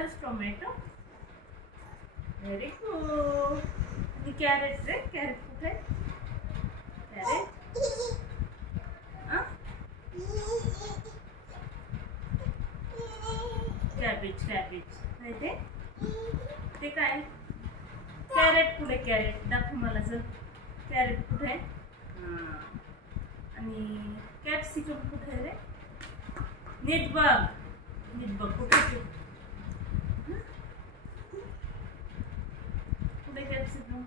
There's tomato. Very good. The carrot, right? Carrot कुठे? Carrot. Cabbage, cabbage. काय ते? ते काय? Carrot कुठे? Carrot. दाखव मला जर. Carrot कुठे? आणि capsicum कुठे रे? नीट बघ. नीट बघ कुठे? कुठे capsicum?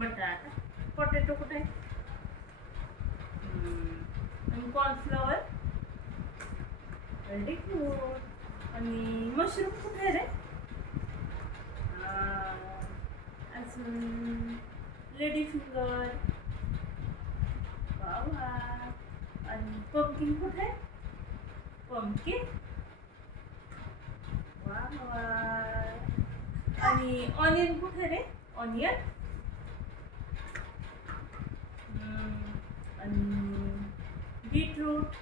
बटाटा. पोटॅटो कुठे? आणि कॉर्नफ्लॉवर. Very good. आणि मशरूम कुठे रे? अजून लेडी फिंगर. वा वा. आणि पंपकिन कुठे? पंपकिन. वा वा. आणि ऑनियन कुठे रे? ऑनियन. आणि बीटरूट.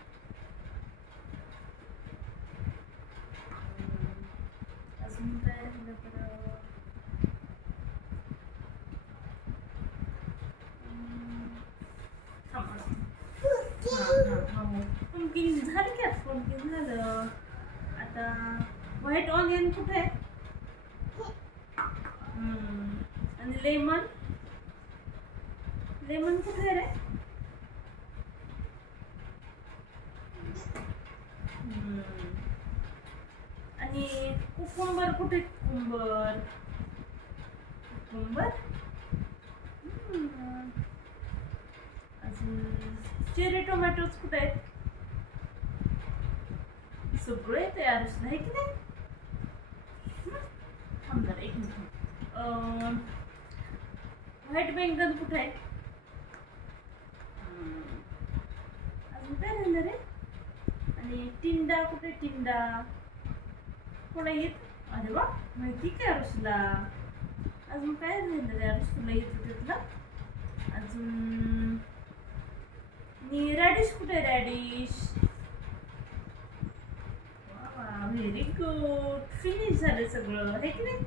अजून काय राहिलं बरं? पंपकिन झालं की आता पंपकिन झालं. आता व्हाईट ऑनियन कुठे आहे? आणि लेमन. लेमन कुठे रे? आणि कुकुंबर कुठे? कुकुंबर. कुकुंबर. अजून चेरी टोमॅटोज कुठे आहेत? सगळे तयार आहे की नाही? थांब जरा एक मिनिट. व्हाईट बेंगन कुठे आहे? अजून काय राहिलं रे? आणि टिंडा कुठे? टिंडा कोणा येत? अरे वा, माहिती काय आरुषला? अजून काय राहिलं रे आरुष तुला येतं त्यातलं? अजून रॅडिश कुठे? रॅडिश. वा वा, व्हेरी गुड. फिनिश झालं सगळं, है की नाही?